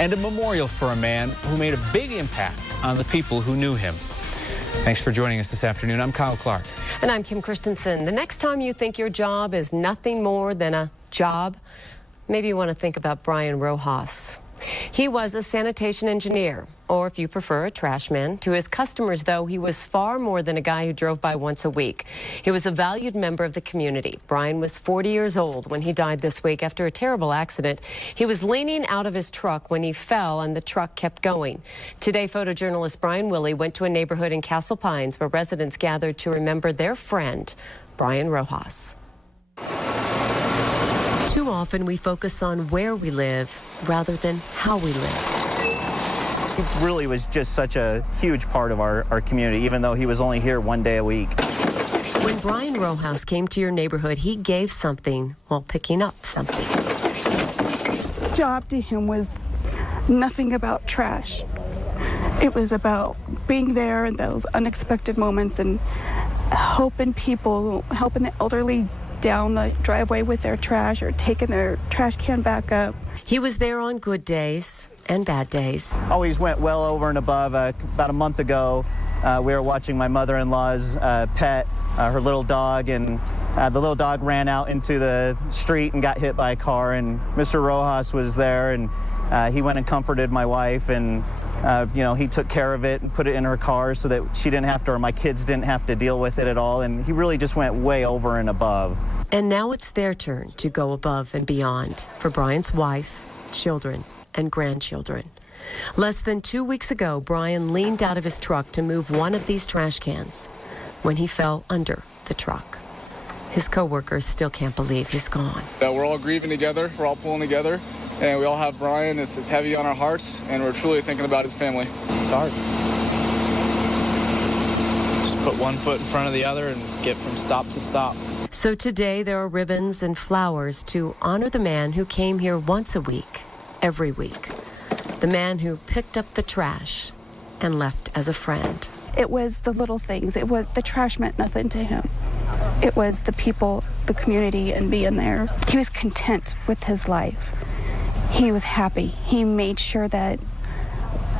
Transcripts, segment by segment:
and a memorial for a man who made a big impact on the people who knew him. Thanks for joining us this afternoon. I'm Kyle Clark. And I'm Kim Christensen. The next time you think your job is nothing more than a job, maybe you want to think about Brian Rojas. He was a sanitation engineer, or if you prefer, a trash man. To his customers, though, he was far more than a guy who drove by once a week. He was a valued member of the community. Brian was 40 years old when he died this week after a terrible accident. He was leaning out of his truck when he fell, and the truck kept going. Today, photojournalist Brian Willey went to a neighborhood in Castle Pines where residents gathered to remember their friend, Brian Rojas. Too often we focus on where we live rather than how we live. He really was just such a huge part of our community, even though he was only here one day a week. When Brian Rojas came to your neighborhood, he gave something while picking up something. Job to him was nothing about trash. It was about being there in those unexpected moments and helping people, helping the elderly down the driveway with their trash or taking their trash can back up. He was there on good days and bad days. Always went well over and above. About a month ago, we were watching my mother-in-law's pet, her little dog, and the little dog ran out into the street and got hit by a car, and Mr. Rojas was there, and he went and comforted my wife, and you know, he took care of it and put it in her car so that she didn't have to, or my kids didn't have to deal with it at all, and he really just went way over and above. And now it's their turn to go above and beyond for Brian's wife, children, and grandchildren. Less than 2 weeks ago, Brian leaned out of his truck to move one of these trash cans when he fell under the truck. His coworkers still can't believe he's gone. We're all grieving together, we're all pulling together, and we all have Brian. It's heavy on our hearts, and we're truly thinking about his family. It's hard. Just put one foot in front of the other and get from stop to stop. So today there are ribbons and flowers to honor the man who came here once a week, every week. The man who picked up the trash and left as a friend. It was the little things. It was the trash meant nothing to him. It was the people, the community, and being there. He was content with his life. He was happy. He made sure that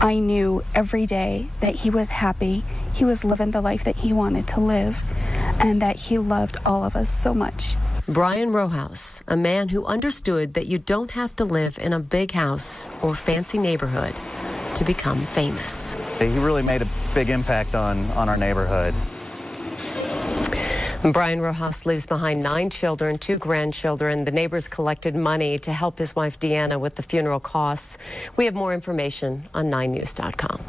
I knew every day that he was happy. He was living the life that he wanted to live, and that he loved all of us so much. Brian Rojas, a man who understood that you don't have to live in a big house or fancy neighborhood to become famous. He really made a big impact on our neighborhood. Brian Rojas leaves behind 9 children, 2 grandchildren. The neighbors collected money to help his wife Deanna with the funeral costs. We have more information on 9news.com.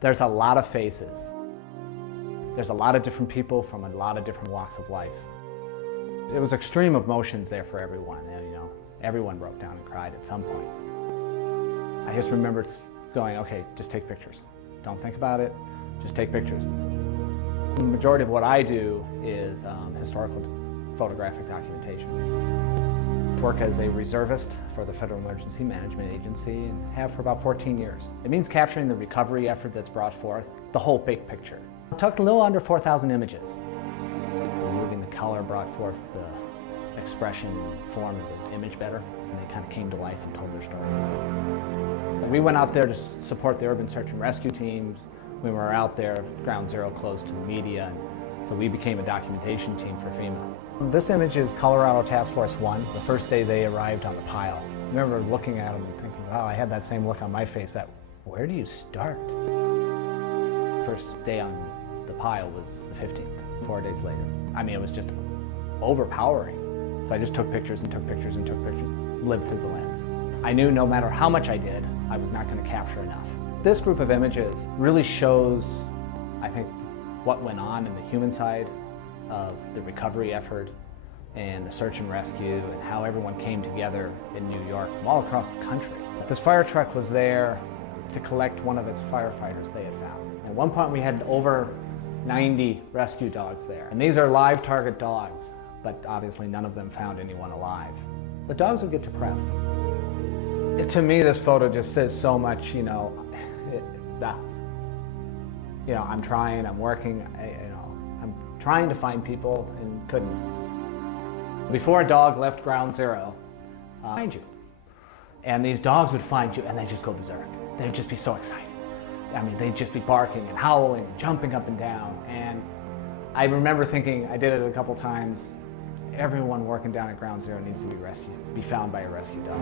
There's a lot of faces. There's a lot of different people from a lot of different walks of life. It was extreme emotions there for everyone. And, you know, everyone broke down and cried at some point. I just remember going, okay, just take pictures. Don't think about it, just take pictures. The majority of what I do is historical photographic documentation. I work as a reservist for the Federal Emergency Management Agency and have for about 14 years. It means capturing the recovery effort that's brought forth, the whole big picture. It took a little under 4,000 images. Removing the color brought forth the expression and form of the image better, and they kind of came to life and told their story. We went out there to support the urban search and rescue teams. We were out there, ground zero, close to the media, and so we became a documentation team for FEMA. This image is Colorado Task Force 1, the first day they arrived on the pile. I remember looking at them and thinking, wow, I had that same look on my face, that where do you start? First day on the pile was the 15th, 4 days later. I mean, it was just overpowering. So I just took pictures and took pictures and took pictures, lived through the lens. I knew no matter how much I did, I was not going to capture enough. This group of images really shows, I think, what went on in the human side of the recovery effort and the search and rescue and how everyone came together in New York from all across the country. This fire truck was there to collect one of its firefighters they had found. At one point we had over 90 rescue dogs there. And these are live target dogs, but obviously none of them found anyone alive. The dogs would get depressed. To me, this photo just says so much, I'm trying, I'm working, I'm trying to find people and couldn't. Before a dog left ground zero, mind you, And these dogs would find you and they'd just go berserk. They'd just be so excited. I mean, they'd just be barking and howling, jumping up and down. And I remember thinking, I did it a couple times, everyone working down at Ground Zero needs to be rescued, be found by a rescue dog.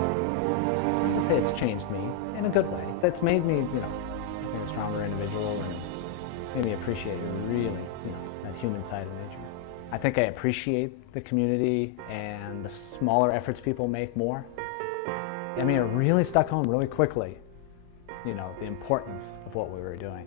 I'd say it's changed me in a good way. It's made me, I think a stronger individual and made me appreciate really, that human side of nature. I think I appreciate the community and the smaller efforts people make more. I mean, it really stuck home really quickly, the importance of what we were doing.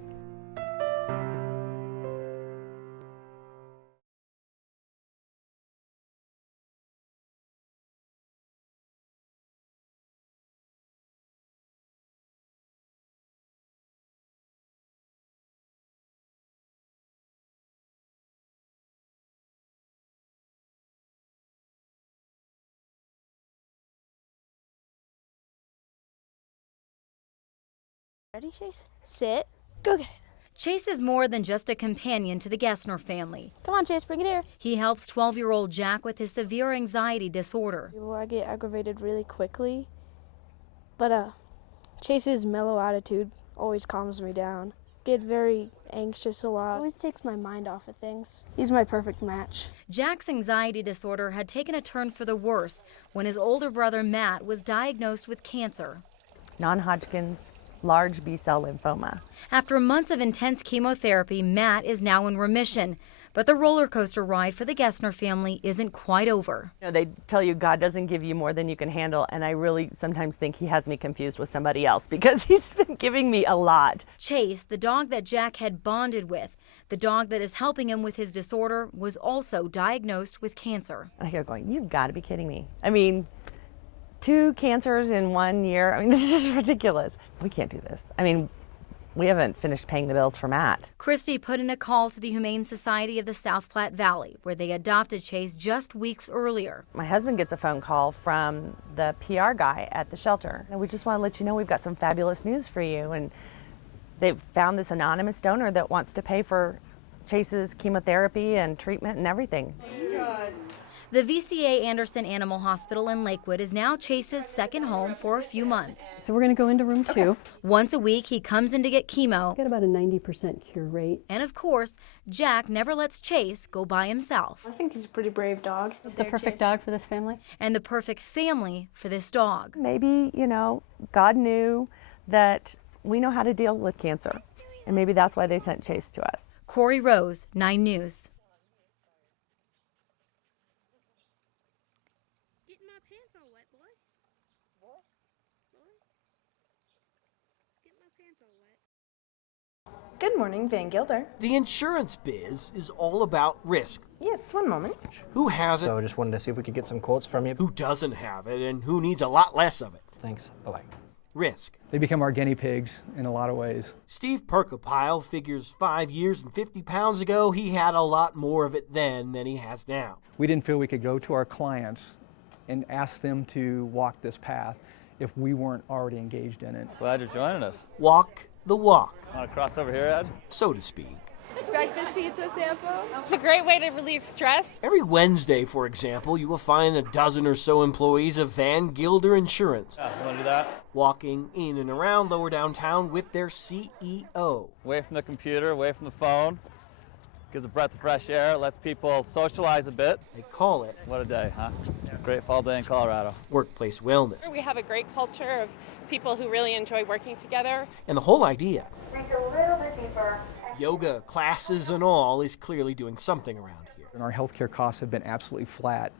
Ready, Chase? Sit. Go get it. Chase is more than just a companion to the Gessner family. Come on, Chase, bring it here. He helps 12-year-old Jack with his severe anxiety disorder. I get aggravated really quickly, but Chase's mellow attitude always calms me down. Get very anxious a lot. Always takes my mind off of things. He's my perfect match. Jack's anxiety disorder had taken a turn for the worse when his older brother Matt was diagnosed with cancer. Non-Hodgkin's large B-cell lymphoma. After months of intense chemotherapy, Matt is now in remission. But the roller coaster ride for the Gessner family isn't quite over. They tell you God doesn't give you more than you can handle, and I really sometimes think he has me confused with somebody else because he's been giving me a lot. Chase, the dog that Jack had bonded with, the dog that is helping him with his disorder, was also diagnosed with cancer. I hear going, you've got to be kidding me. I mean, 2 cancers in 1 year. I mean, this is just ridiculous. We can't do this. I mean, we haven't finished paying the bills for Matt. Christy put in a call to the Humane Society of the South Platte Valley, where they adopted Chase just weeks earlier. My husband gets a phone call from the PR guy at the shelter. And we just want to let you know we've got some fabulous news for you. And they've found this anonymous donor that wants to pay for Chase's chemotherapy and treatment and everything. The VCA Anderson Animal Hospital in Lakewood is now Chase's second home for a few months. So we're going to go into room 2. Once a week, he comes in to get chemo. Got about a 90% cure rate. And of course, Jack never lets Chase go by himself. I think he's a pretty brave dog. He's the perfect dog for this family. And the perfect family for this dog. Maybe, God knew that we know how to deal with cancer. And maybe that's why they sent Chase to us. Corey Rose, 9 News. Good morning, Van Gilder. The insurance biz is all about risk. Yes, one moment. Who has it? So I just wanted to see if we could get some quotes from you. Who doesn't have it, and who needs a lot less of it? Thanks. Bye-bye. Risk. They become our guinea pigs in a lot of ways. Steve Perkopile figures 5 years and 50 pounds ago, he had a lot more of it then than he has now. We didn't feel we could go to our clients and ask them to walk this path if we weren't already engaged in it. Glad you're joining us. Walk the walk. Want to cross over here, Ed? So to speak. Breakfast pizza sample. It's a great way to relieve stress. Every Wednesday, for example, you will find a dozen or so employees of Van Gilder Insurance. Yeah, you want to do that? Walking in and around lower downtown with their CEO. Away from the computer, away from the phone. Gives a breath of fresh air, lets people socialize a bit. They call it. What a day, huh? Great fall day in Colorado. Workplace wellness. We have a great culture of people who really enjoy working together. And the whole idea, reach a little bit deeper. Yoga classes and all, is clearly doing something around here. And our healthcare costs have been absolutely flat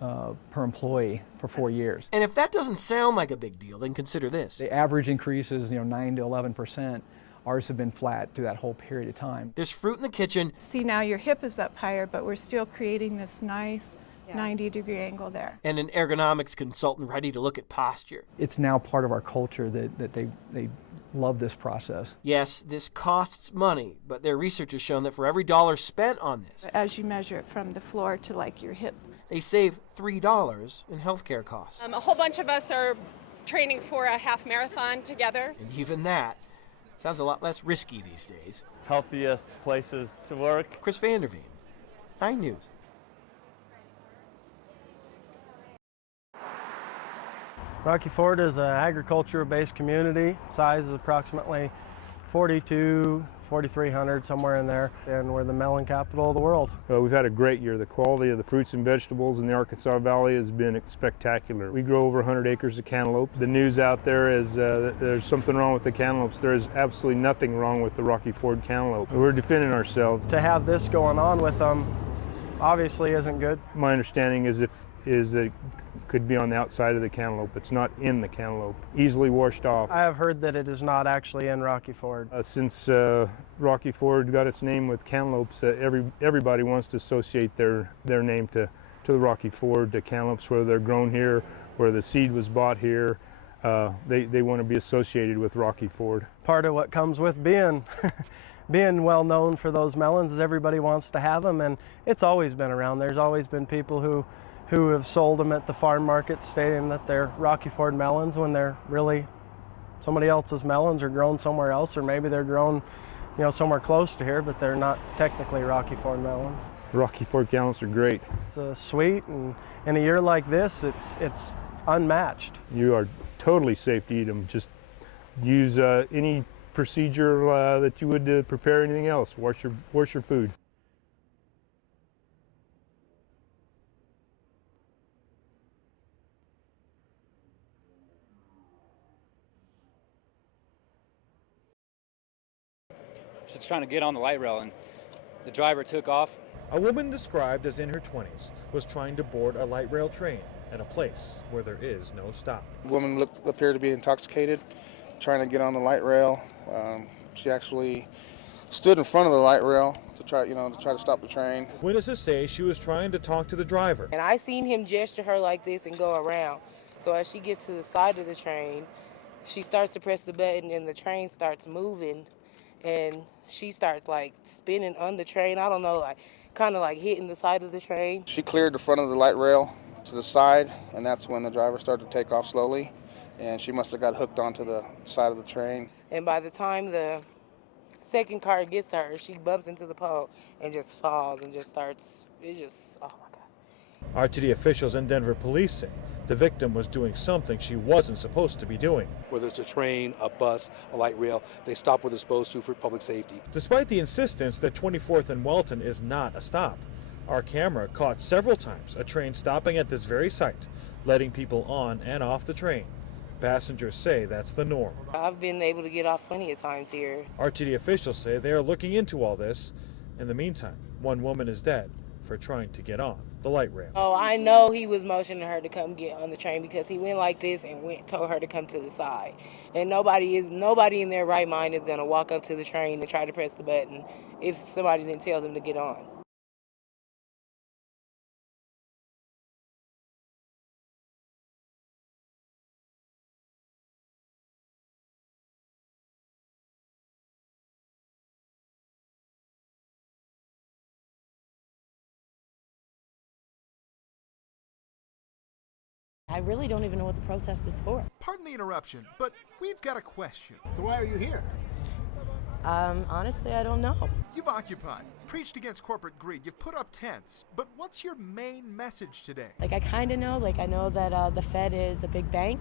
per employee for 4 years. And if that doesn't sound like a big deal, then consider this. The average increase is 9 to 11%. Ours have been flat through that whole period of time. There's fruit in the kitchen. See, now your hip is up higher, but we're still creating this nice 90-degree angle there. And an ergonomics consultant ready to look at posture. It's now part of our culture that they love this process. Yes, this costs money, but their research has shown that for every dollar spent on this, as you measure it from the floor to like your hip, they save $3 in healthcare costs. A whole bunch of us are training for a half marathon together. And even that sounds a lot less risky these days. Healthiest places to work. Chris Vanderveen, 9 News. Rocky Ford is an agriculture-based community. Size is approximately 4,300, somewhere in there, and we're the melon capital of the world. We've had a great year. The quality of the fruits and vegetables in the Arkansas Valley has been spectacular. We grow over 100 acres of cantaloupe. The news out there is that there's something wrong with the cantaloupes. There is absolutely nothing wrong with the Rocky Ford cantaloupe. We're defending ourselves. To have this going on with them obviously isn't good. My understanding is that it could be on the outside of the cantaloupe. It's not in the cantaloupe. Easily washed off. I have heard that it is not actually in Rocky Ford. Since Rocky Ford got its name with cantaloupes, everybody wants to associate their name to the Rocky Ford, to cantaloupes, whether they're grown here, where the seed was bought here. They want to be associated with Rocky Ford. Part of what comes with being being well known for those melons is everybody wants to have them, and it's always been around. There's always been people who have sold them at the farm market stating that they're Rocky Ford melons when they're really somebody else's melons, or grown somewhere else, or maybe they're grown, somewhere close to here, but they're not technically Rocky Ford melons. Rocky Ford cantaloupes are great. It's sweet, and in a year like this, it's unmatched. You are totally safe to eat them. Just use any procedure that you would prepare anything else. Wash your food. She's trying to get on the light rail, and the driver took off. A woman described as in her 20s was trying to board a light rail train at a place where there is no stop. The woman appeared to be intoxicated, trying to get on the light rail. She actually stood in front of the light rail to try to stop the train. Witnesses say she was trying to talk to the driver. And I seen him gesture her like this and go around. So as she gets to the side of the train, she starts to press the button and the train starts moving, and she starts like spinning on the train. I don't know, kind of hitting the side of the train. She cleared the front of the light rail to the side, and that's when the driver started to take off slowly, and she must have got hooked onto the side of the train. And by the time the second car gets to her, she bumps into the pole and just falls and just starts, oh my God. RTD officials and Denver police say the victim was doing something she wasn't supposed to be doing. Whether it's a train, a bus, a light rail, they stop where they're supposed to for public safety. Despite the insistence that 24th and Welton is not a stop, our camera caught several times a train stopping at this very site, letting people on and off the train. Passengers say that's the norm. I've been able to get off plenty of times here. RTD officials say they are looking into all this. In the meantime, one woman is dead for trying to get on the light rail. Oh, I know he was motioning her to come get on the train because he went like this and told her to come to the side. And nobody in their right mind is going to walk up to the train and try to press the button if somebody didn't tell them to get on. I really don't even know what the protest is for. Pardon the interruption, but we've got a question. So why are you here? Honestly, I don't know. You've occupied, preached against corporate greed, you've put up tents, but what's your main message today? I kind of know. I know that the Fed is a big bank.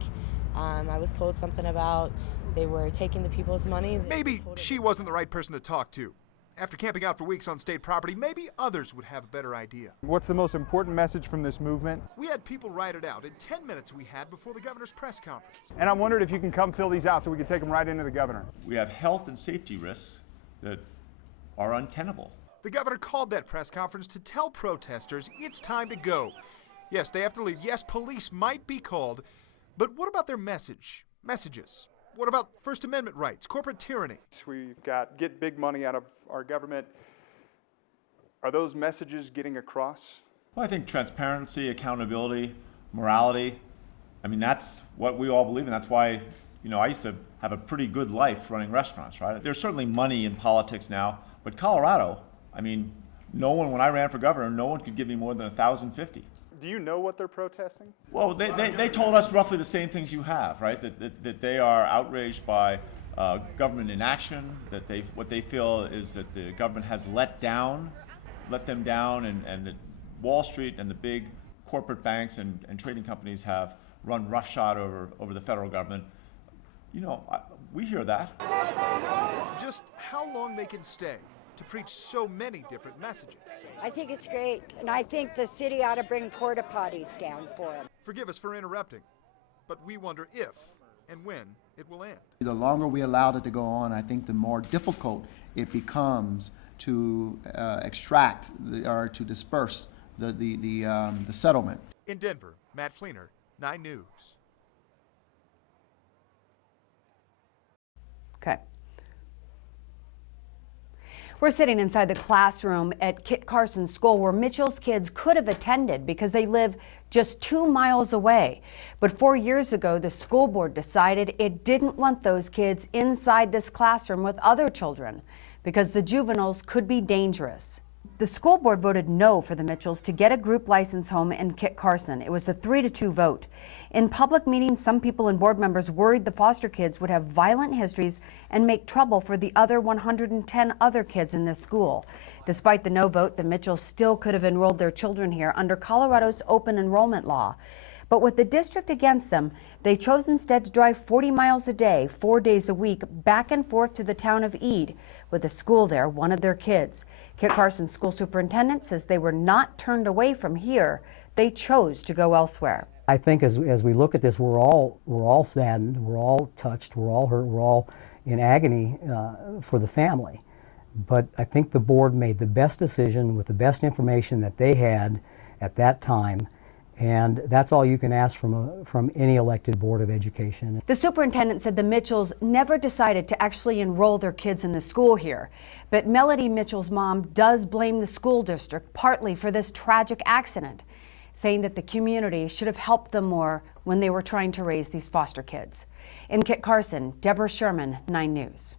I was told something about they were taking the people's money. Maybe she wasn't the right person to talk to. After camping out for weeks on state property, maybe others would have a better idea. What's the most important message from this movement? We had people write it out in 10 minutes we had before the governor's press conference. And I'm wondering if you can come fill these out so we can take them right into the governor. We have health and safety risks that are untenable. The governor called that press conference to tell protesters it's time to go. Yes, they have to leave. Yes, police might be called. But what about their messages? What about First Amendment rights, corporate tyranny? We've got get big money out of our government. Are those messages getting across? Well, I think transparency, accountability, morality, that's what we all believe in. That's why, I used to have a pretty good life running restaurants, right? There's certainly money in politics now, but Colorado, no one, when I ran for governor, no one could give me more than $1,050. Do you know what they're protesting? Well, they told us roughly the same things you have, right? That they are outraged by government inaction, that what they feel is that the government has let them down, and that Wall Street and the big corporate banks and trading companies have run roughshod over the federal government. You know, we hear that. Just how long they can stay to preach so many different messages. I think it's great, and I think the city ought to bring porta potties down for them. Forgive us for interrupting, but we wonder if and when it will end. The longer we allowed it to go on, I think the more difficult it becomes to extract or to disperse the settlement. In Denver, Matt Fleener, 9 News. Okay. We're sitting inside the classroom at Kit Carson School where Mitchell's kids could have attended because they live just 2 miles away. But 4 years ago, the school board decided it didn't want those kids inside this classroom with other children because the juveniles could be dangerous. The school board voted no for the Mitchells to get a group license home in Kit Carson. It was a 3-2 vote. In public meetings, some people and board members worried the foster kids would have violent histories and make trouble for the other 110 other kids in this school. Despite the no vote, the Mitchells still could have enrolled their children here under Colorado's open enrollment law. But with the district against them, they chose instead to drive 40 miles a day, 4 days a week, back and forth to the town of Ede, with a school there, one of their kids. Kit Carson school superintendent says they were not turned away from here. They chose to go elsewhere. I think as we look at this, we're all saddened, we're all touched, we're all hurt, we're all in agony for the family. But I think the board made the best decision with the best information that they had at that time. And that's all you can ask from any elected board of education. The superintendent said the Mitchells never decided to actually enroll their kids in the school here. But Melody Mitchell's mom does blame the school district partly for this tragic accident, saying that the community should have helped them more when they were trying to raise these foster kids. In Kit Carson, Deborah Sherman, 9 News.